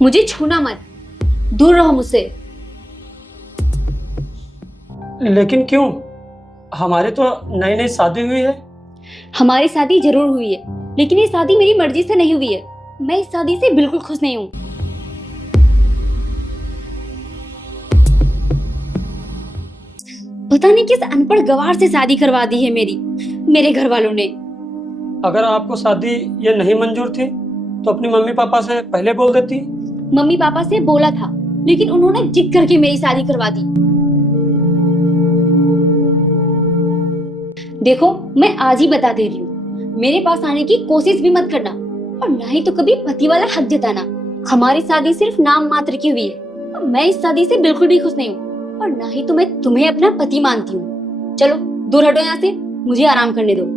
मुझे छूना मत, दूर रहो मुझसे। लेकिन क्यों? हमारे तो नई नई शादी हुई है। हमारी शादी जरूर हुई है, लेकिन ये शादी मेरी मर्जी से नहीं हुई है। मैं इस शादी से बिल्कुल खुश नहीं हूँ। पता नहीं किस अनपढ़ गवार से शादी करवा दी है मेरे घर वालों ने। अगर आपको शादी ये नहीं मंजूर थी तो अपनी मम्मी पापा से पहले बोल देती। मम्मी पापा से बोला था, लेकिन उन्होंने जिद करके मेरी शादी करवा दी। देखो, मैं आज ही बता दे रही हूँ, मेरे पास आने की कोशिश भी मत करना, और ना ही तो कभी पति वाला हक जताना। हमारी शादी सिर्फ नाम मात्र की हुई है, और मैं इस शादी से बिल्कुल भी खुश नहीं हूँ, और ना ही तो मैं तुम्हें अपना पति मानती हूँ। चलो दूर हटो यहाँ से, मुझे आराम करने दो।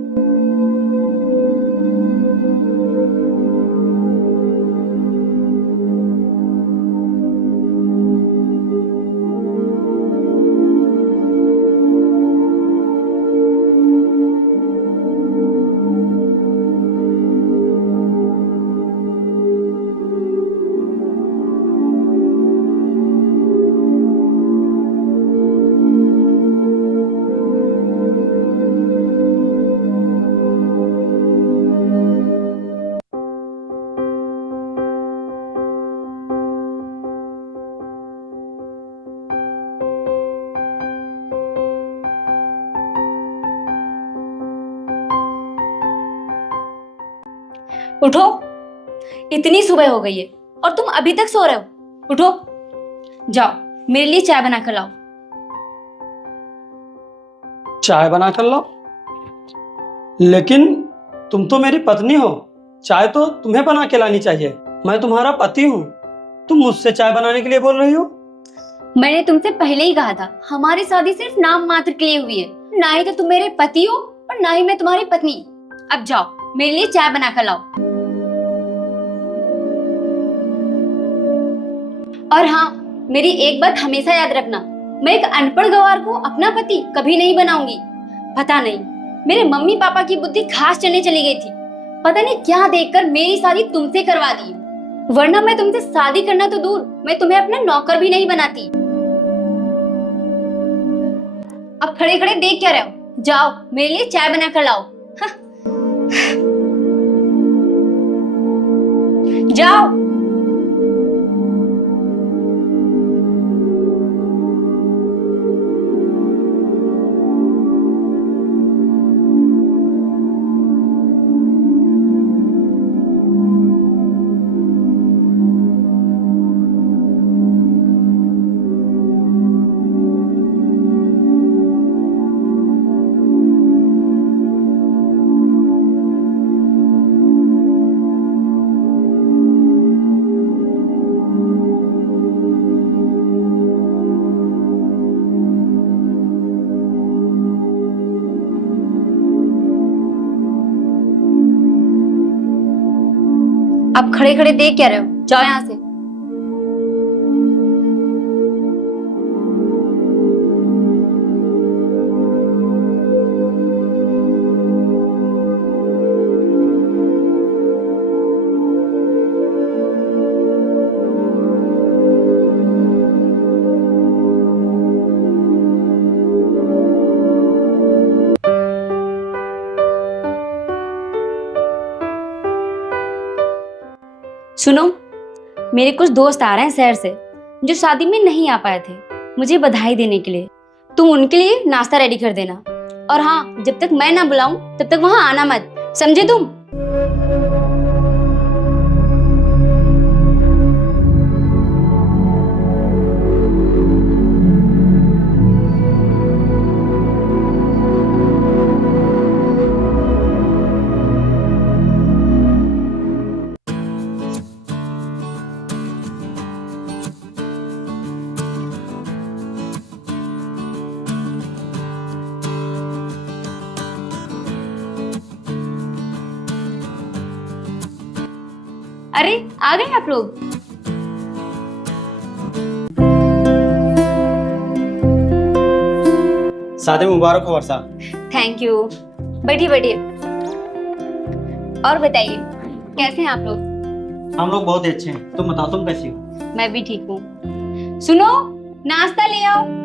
उठो, इतनी सुबह हो गई है और तुम अभी तक सो रहे हो। उठो, जाओ मेरे लिए चाय बना कर लाओ। चाय बना कर लाओ? लेकिन तुम तो मेरी पत्नी हो, चाय तो तुम्हें बना के लानी चाहिए। मैं तुम्हारा पति हूँ, तुम मुझसे चाय बनाने के लिए बोल रही हो? मैंने तुमसे पहले ही कहा था, हमारी शादी सिर्फ नाम मात्र के लिए हुई है। ना ही तो तुम मेरे पति हो और ना ही मैं तुम्हारी पत्नी। अब जाओ मेरे लिए चाय बना कर लाओ। और हाँ, मेरी एक बात हमेशा याद रखना, मैं एक अनपढ़ गवार को अपना पति कभी नहीं बनाऊंगी। पता नहीं मेरे मम्मी पापा की बुद्धि घास चढ़ने चली गई थी। पता नहीं क्या देखकर मेरी शादी तुमसे करवा दी, वरना मैं तुमसे शादी करना तो दूर, मैं तुम्हें अपना नौकर भी नहीं बनाती। अब खड़े खड़े देख क्या रहे हो? जाओ मेरे लिए चाय बना कर लाओ। जाओ। अब खड़े खड़े देख क्या रहे हो? जाओ यहाँ से। सुनो, मेरे कुछ दोस्त आ रहे हैं शहर से, जो शादी में नहीं आ पाए थे, मुझे बधाई देने के लिए। तुम उनके लिए नाश्ता रेडी कर देना। और हाँ, जब तक मैं ना बुलाऊं तब तक वहां आना मत, समझे तुम? आ गए आप लोग? शादी मुबारक हो वर्षा। Thank you. बैठिए बैठिए। और बताइए कैसे हैं आप लोग? हम लोग बहुत ही अच्छे हैं, तुम बताओ तुम कैसी हो? मैं भी ठीक हूँ। सुनो, नाश्ता ले आओ।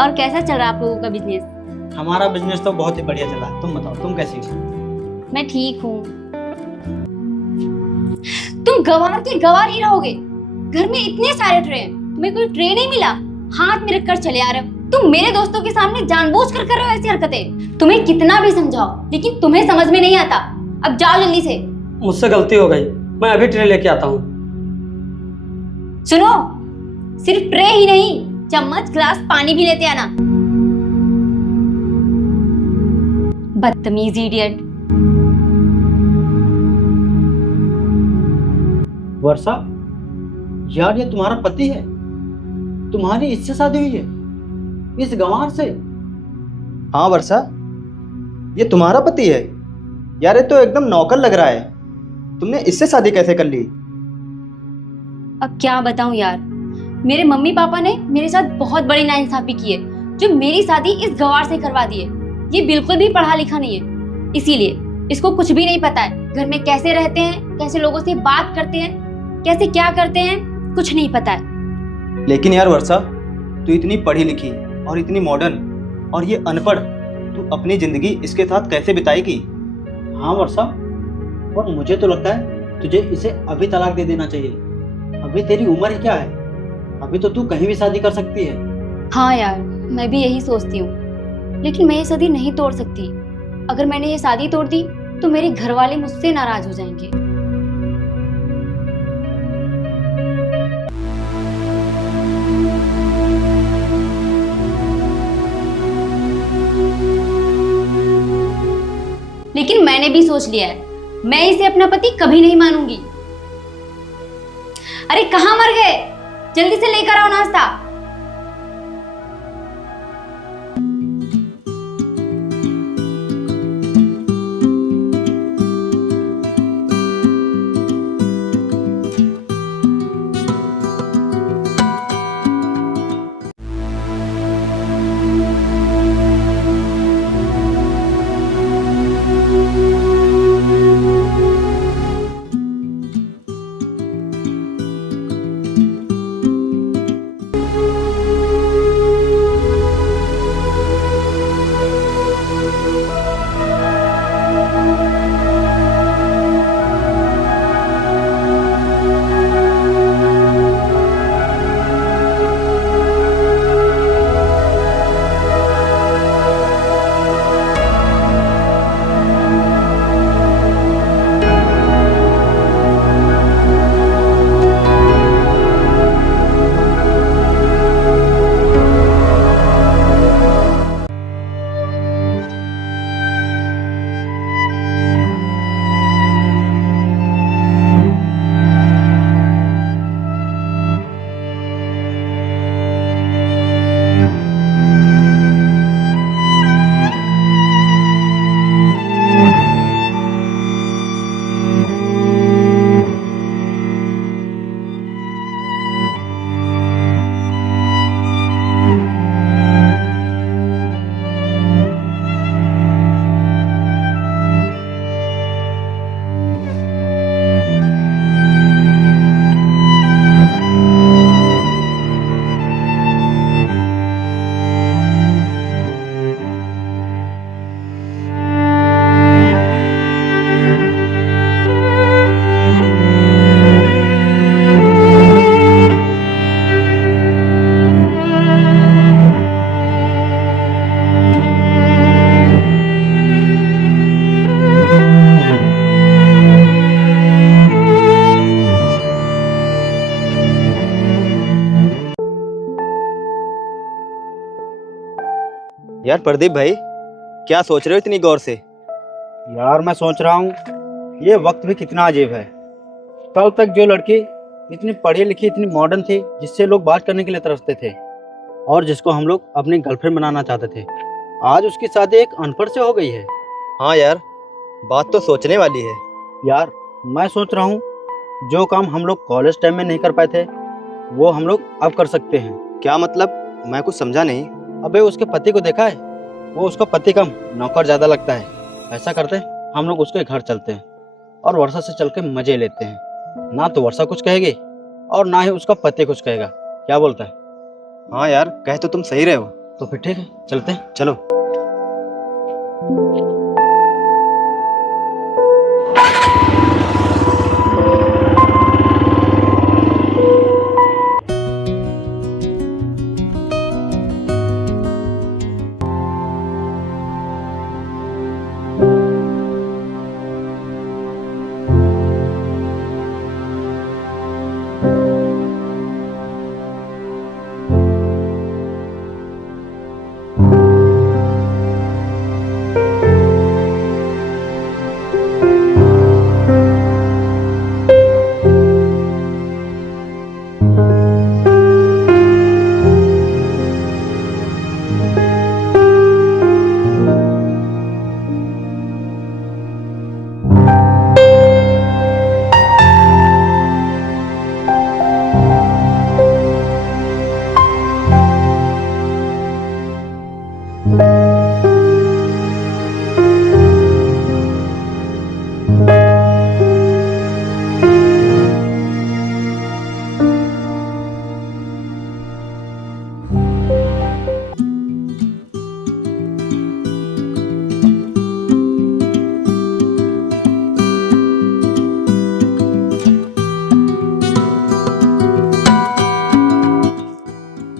और कैसा चल रहा है आप लोगों का बिजनेस? हमारा बिजनेस तो बहुत ही बढ़िया चला है, तुम बताओ तुम कैसी हो? मैं ठीक हूँ। तुम गंवार के गंवार ही रहोगे। घर में इतने सारे ट्रे हैं, तुम्हें कोई ट्रे नहीं मिला? हाथ में रखकर चले आ रहे हो। तुम मेरे दोस्तों के सामने जानबूझकर कर रहे हो ऐसी हरकतें। तुम्हें कितना भी समझाओ लेकिन तुम्हें समझ में नहीं आता। अब जाओ जल्दी से। मुझसे गलती हो गई, मैं अभी ट्रे लेके आता हूँ। सुनो, सिर्फ ट्रे ही नहीं, चम्मच ग्लास पानी भी लेते आना। बदतमीज इडियट। वर्षा, यार ये तुम्हारा पति है? तुम्हारी इससे शादी हुई है? इस गंवार से? हाँ वर्षा, ये तुम्हारा पति है? यार ये तो एकदम नौकर लग रहा है, तुमने इससे शादी कैसे कर ली? अब क्या बताऊं यार, मेरे मम्मी पापा ने मेरे साथ बहुत बड़ी नाइंसाफी की है, जो मेरी शादी इस गंवार से करवा दी है। ये बिल्कुल भी पढ़ा लिखा नहीं है, इसीलिए इसको कुछ भी नहीं पता है घर में कैसे रहते हैं, कैसे लोगों से बात करते हैं, कैसे क्या करते हैं, कुछ नहीं पता है। लेकिन यार वर्षा, तू इतनी पढ़ी लिखी और इतनी मॉडर्न और ये अनपढ़, तू अपनी जिंदगी इसके साथ कैसे बिताएगी? हाँ वर्षा, और मुझे तो लगता है तुझे इसे अभी तलाक दे देना चाहिए। अभी तेरी उम्र ही क्या है, अभी तो तू कहीं भी शादी कर सकती है। हाँ यार, मैं भी यही सोचती हूँ, लेकिन मैं ये शादी नहीं तोड़ सकती। अगर मैंने ये शादी तोड़ दी तो मेरे घर वाले मुझसे नाराज हो जाएंगे। लेकिन मैंने भी सोच लिया है, मैं इसे अपना पति कभी नहीं मानूंगी। अरे कहाँ मर गए? जल्दी से लेकर आओ नाश्ता। यार प्रदीप भाई, क्या सोच रहे हो इतनी गौर से? यार मैं सोच रहा हूँ ये वक्त भी कितना अजीब है। कल तक जो लड़की इतनी पढ़ी लिखी, इतनी मॉडर्न थी, जिससे लोग बात करने के लिए तरसते थे और जिसको हम लोग अपनी गर्लफ्रेंड बनाना चाहते थे, आज उसकी शादी एक अनपढ़ से हो गई है। हाँ यार, बात तो सोचने वाली है। यार मैं सोच रहा हूँ जो काम हम लोग कॉलेज टाइम में नहीं कर पाए थे वो हम लोग अब कर सकते हैं। क्या मतलब? मैं कुछ समझा नहीं। अबे उसके पति को देखा है? वो उसका पति कम नौकर ज़्यादा लगता है। ऐसा करते हम लोग उसके घर चलते हैं और वर्षा से चल के मजे लेते हैं। ना तो वर्षा कुछ कहेगी और ना ही उसका पति कुछ कहेगा। क्या बोलता है? हाँ यार, कह तो तुम सही रहे हो। तो फिर ठीक है, चलते हैं। चलो।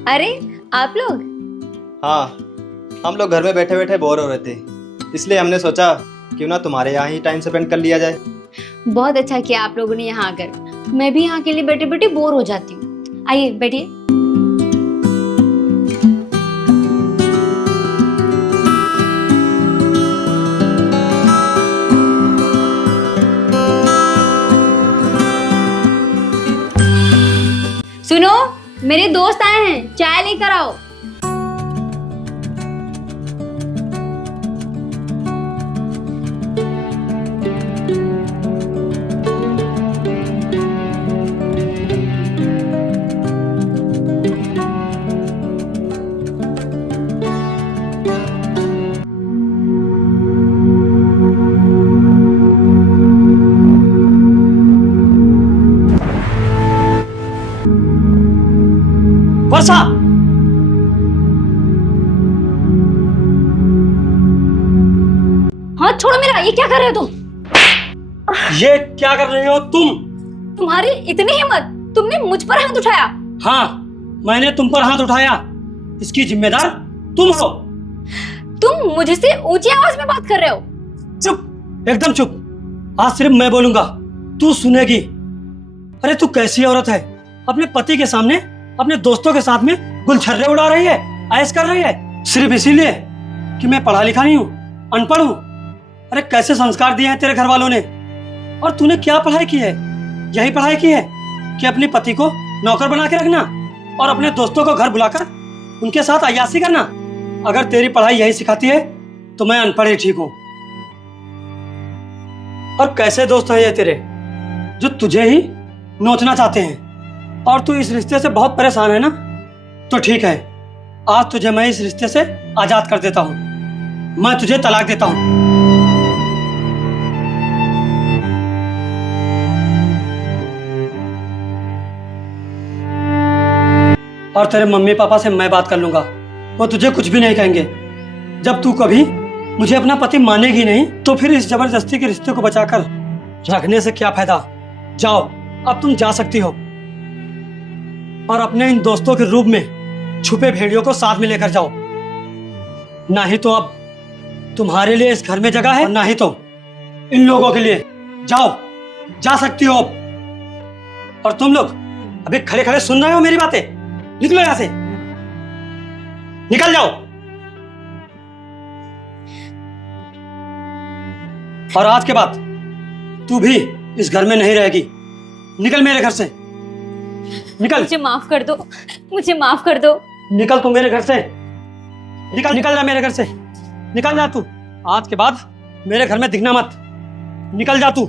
अरे आप लोग, हाँ, हम लोग घर में बैठे बैठे बोर हो रहे थे, इसलिए हमने सोचा क्यों ना तुम्हारे यहाँ ही टाइम स्पेंड कर लिया जाए। बहुत अच्छा किया आप लोगों ने यहाँ आकर। मैं भी यहाँ के लिए बैठे बैठे बोर हो जाती हूँ। आइए बैठिए। सुनो, मेरे दोस्त आए हैं, चाय लेकर आओ। वर्षा, हाँ छोड़ो मेरा, ये क्या कर रहे हो तुम? ये क्या कर रही हो तुम? तुम्हारी इतनी हिम्मत, तुमने मुझ पर हाथ उठाया? हाँ, मैंने तुम पर हाथ उठाया। इसकी जिम्मेदार तुम हो। तुम मुझसे ऊंची आवाज में बात कर रहे हो? चुप, एकदम चुप। आज सिर्फ मैं बोलूंगा, तू सुनेगी। अरे तू कैसी औरत है, अपने पति के सामने अपने दोस्तों के साथ में गुलछर्रे उड़ा रही है, ऐश कर रही है, सिर्फ इसीलिए कि मैं पढ़ा लिखा नहीं हूँ, अनपढ़ हूँ। अरे कैसे संस्कार दिए हैं तेरे घर वालों ने। और तूने क्या पढ़ाई की है? यही पढ़ाई की है कि अपने पति को नौकर बना के रखना और अपने दोस्तों को घर बुलाकर उनके साथ अय्याशी करना। अगर तेरी पढ़ाई यही सिखाती है तो मैं अनपढ़ ही ठीक हूँ। और कैसे दोस्त हैं ये तेरे, जो तुझे ही नोचना चाहते हैं? और तू इस रिश्ते से बहुत परेशान है ना? तो ठीक है, आज तुझे मैं इस रिश्ते से आजाद कर देता हूँ। मैं तुझे तलाक देता हूँ। और तेरे मम्मी पापा से मैं बात कर लूंगा, वो तुझे कुछ भी नहीं कहेंगे। जब तू कभी मुझे अपना पति मानेगी नहीं तो फिर इस जबरदस्ती के रिश्ते को बचाकर रखने से क्या फायदा। जाओ, अब तुम जा सकती हो और अपने इन दोस्तों के रूप में छुपे भेड़ियों को साथ में लेकर जाओ। ना ही तो अब तुम्हारे लिए इस घर में जगह है, ना ही तो इन लोगों के लिए। जाओ, जा सकती हो अब। और तुम लोग अभी खड़े खड़े सुन रहे हो मेरी बातें? निकलो यहां से, निकल जाओ। और आज के बाद तू भी इस घर में नहीं रहेगी। निकल मेरे घर से, निकल। मुझे माफ कर दो, मुझे माफ कर दो। निकल तू मेरे घर से, निकल निकल जा मेरे घर से, निकल जा तू। आज के बाद मेरे घर में दिखना मत, निकल जा तू।